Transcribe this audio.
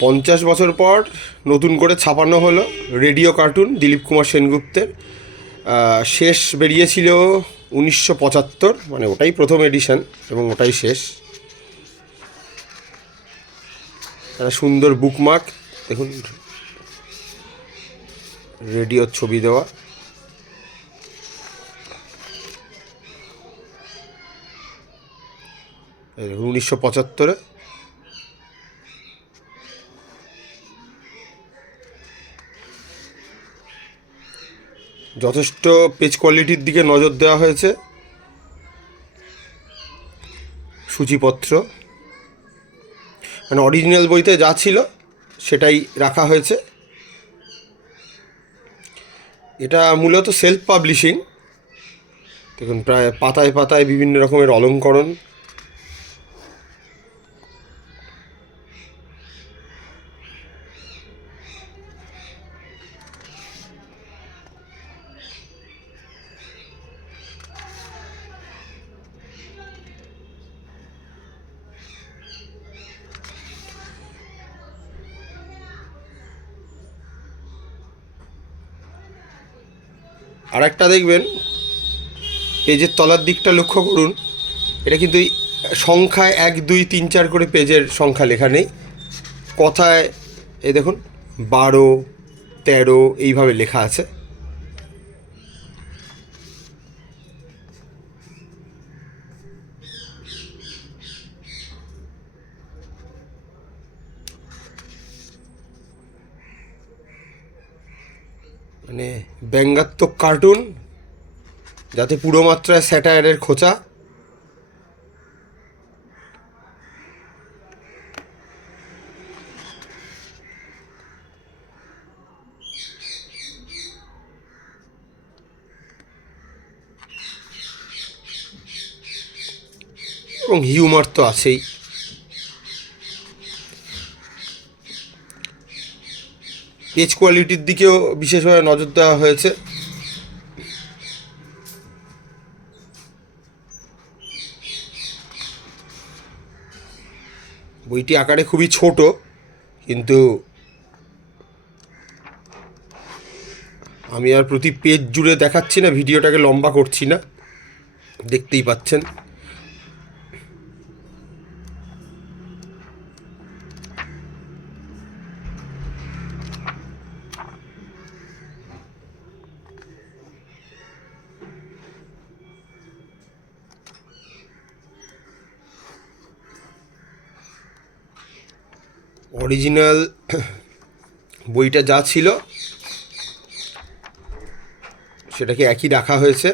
50 বছর পর নতুন করে ছাপানো হলো রেডিও কার্টুন দিলীপ কুমার সেনগুপ্তের। শেষ বেরিয়েছিল 1975, মানে ওটাই প্রথম এডিশন এবং ওটাই শেষ। একটা সুন্দর বুকমার্ক দেখুন, রেডিওর ছবি দেওয়া। এই দেখুন 1975-এ। যথেষ্ট পেজ কোয়ালিটির দিকে নজর দেওয়া হয়েছে। সূচিপত্র মানে অরিজিনাল বইতে যা ছিল সেটাই রাখা হয়েছে। এটা মূলত সেলফ পাবলিশিং। দেখুন প্রায় পাতায় পাতায় বিভিন্ন রকমের অলঙ্করণ। আর একটা দেখবেন, পেজের তলার দিকটা লক্ষ্য করুন, এটা কিন্তু সংখ্যায় 1 2 3 4 করে পেজের সংখ্যা লেখা নেই। কথায় এই দেখুন 12 13 এইভাবে লেখা আছে। মানে ব্যঙ্গাত্মক কার্টুন, যাতে পুরো মাত্রায় স্যাটায়ারের খোঁচা। এবং হিউমার তো আছেই। পেজ কোয়ালিটির দিকেও বিশেষভাবে নজর দেওয়া হয়েছে। বইটি আকারে খুবই ছোট, কিন্তু আমি আর প্রতি পেজ জুড়ে দেখাচ্ছি না, ভিডিওটাকে লম্বা করছি না, দেখতেই পাচ্ছেন। অরিজিনাল বইটা যা ছিল সেটাকে একই রাখা হয়েছে।